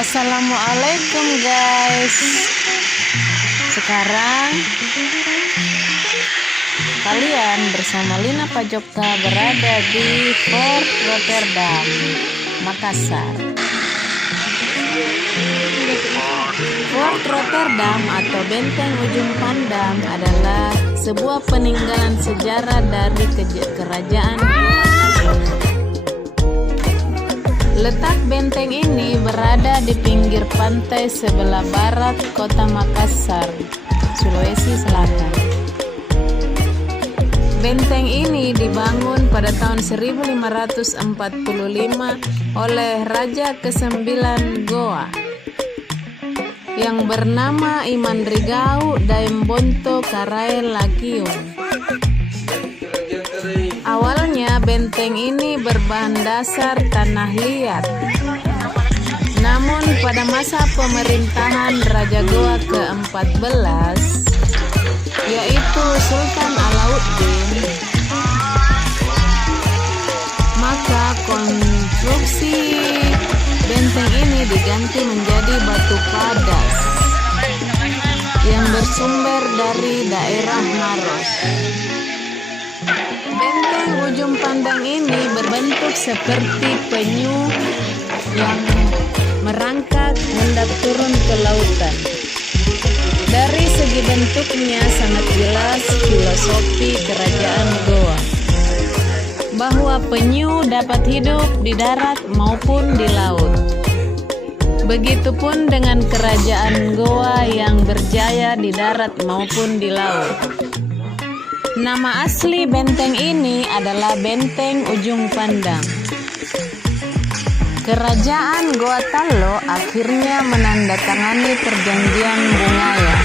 Assalamualaikum guys. Sekarang kalian bersama Lina Pajokta berada di Fort Rotterdam, Makassar. Fort Rotterdam atau Benteng Ujung Pandang adalah sebuah peninggalan sejarah dari kerajaan. Letak benteng ini berada di pinggir pantai sebelah barat kota Makassar, Sulawesi Selatan. Benteng ini dibangun pada tahun 1545 oleh Raja ke-9 Goa yang bernama Imandrigao Daimbonto Karaelakiung. Awalnya benteng ini berbahan dasar tanah liat. Namun pada masa pemerintahan Raja Goa ke-14, yaitu Sultan Alauddin, maka konstruksi benteng ini diganti menjadi batu padas yang bersumber dari daerah Maros. Benteng Ujung Pandang ini berbentuk seperti penyu yang merangkak hendak turun ke lautan. Dari segi bentuknya sangat jelas filosofi kerajaan Goa, bahwa penyu dapat hidup di darat maupun di laut. Begitupun dengan kerajaan Goa yang berjaya di darat maupun di laut. Nama asli benteng ini adalah Benteng Ujung Pandang. Kerajaan Goa Tallo akhirnya menandatangani perjanjian Bungaya,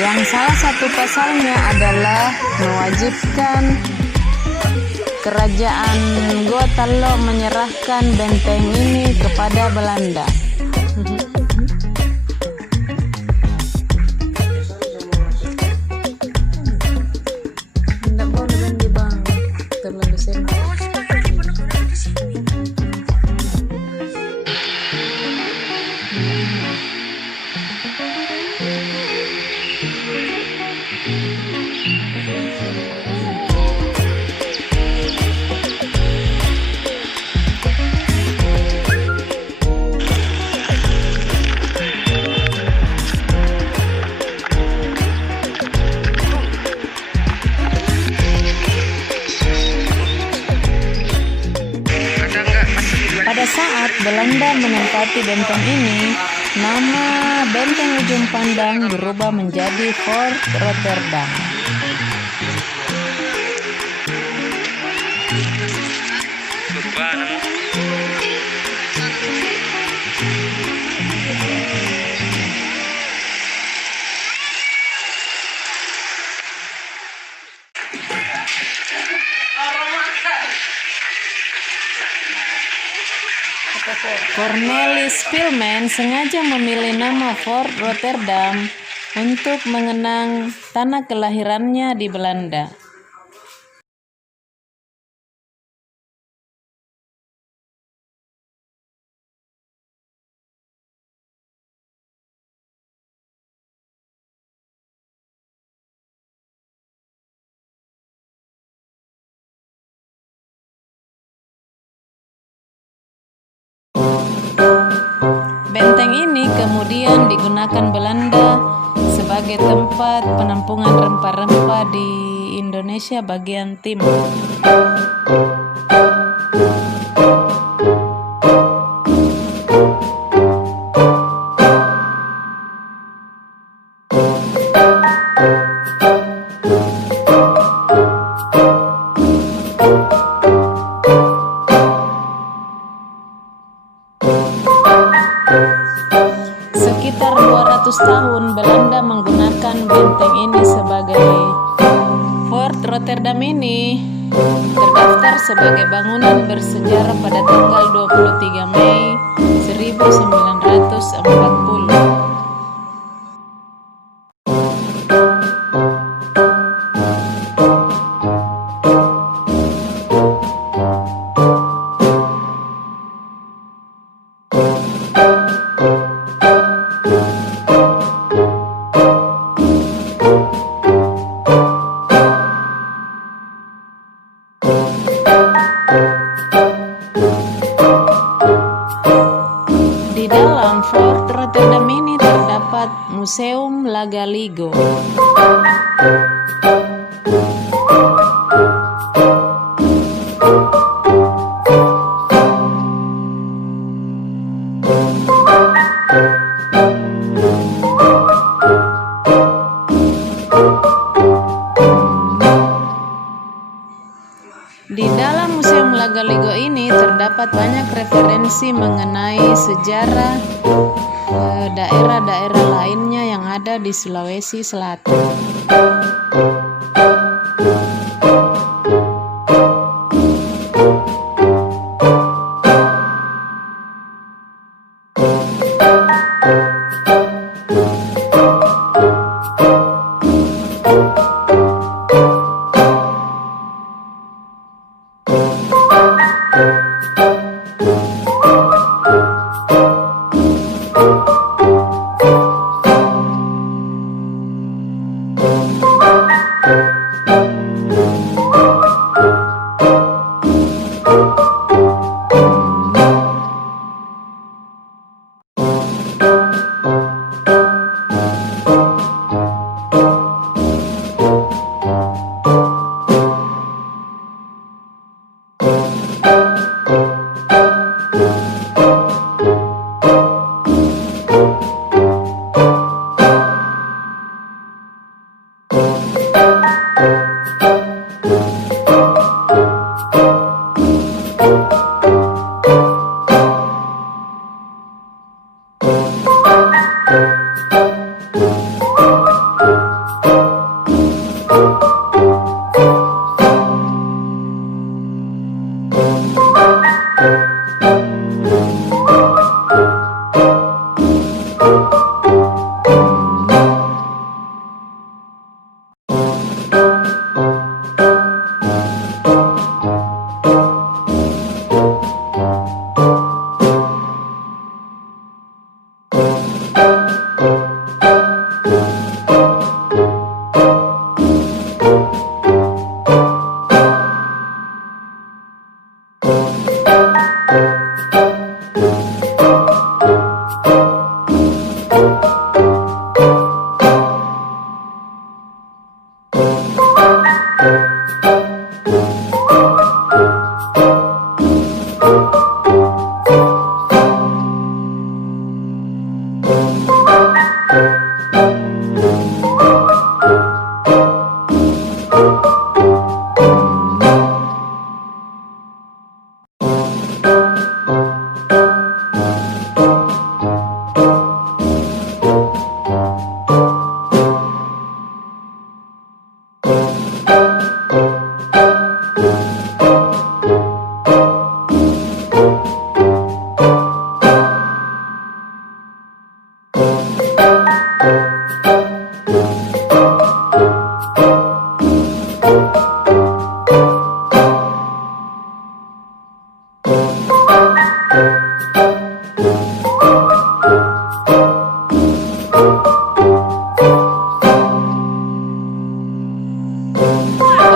yang salah satu pasalnya adalah mewajibkan kerajaan Goa Tallo menyerahkan benteng ini kepada Belanda. Pada saat Belanda menempati benteng ini, nama Benteng Ujung Pandang berubah menjadi Fort Rotterdam. Cornelis Pilman sengaja memilih nama Fort Rotterdam untuk mengenang tanah kelahirannya di Belanda. Benteng ini kemudian digunakan Belanda sebagai tempat penampungan rempah-rempah di Indonesia bagian timur. Sekitar 200 tahun Belanda menggunakan benteng ini sebagai Fort Rotterdam ini terdaftar sebagai bangunan bersejarah pada tanggal 23 Mei 1940. Di dalam Fort Rotterdam ini terdapat Museum Lagaligo. Di dalam Museum Lagaligo ini terdapat banyak referensi mengenai sejarah daerah-daerah lainnya yang ada di Sulawesi Selatan.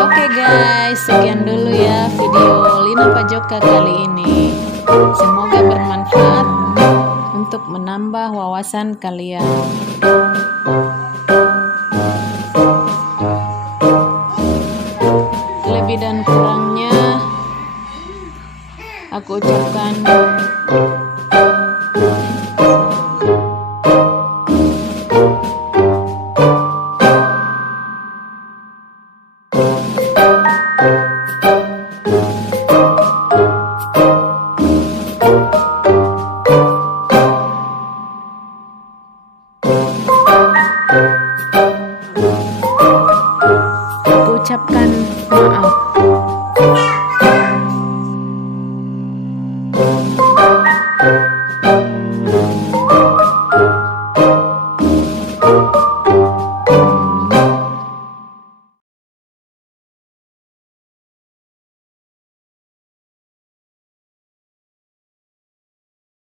Oke guys, sekian dulu ya video Lina Pajoka kali ini. Semoga bermanfaat untuk menambah wawasan kalian. Lebih dan kurangnya aku ucapkan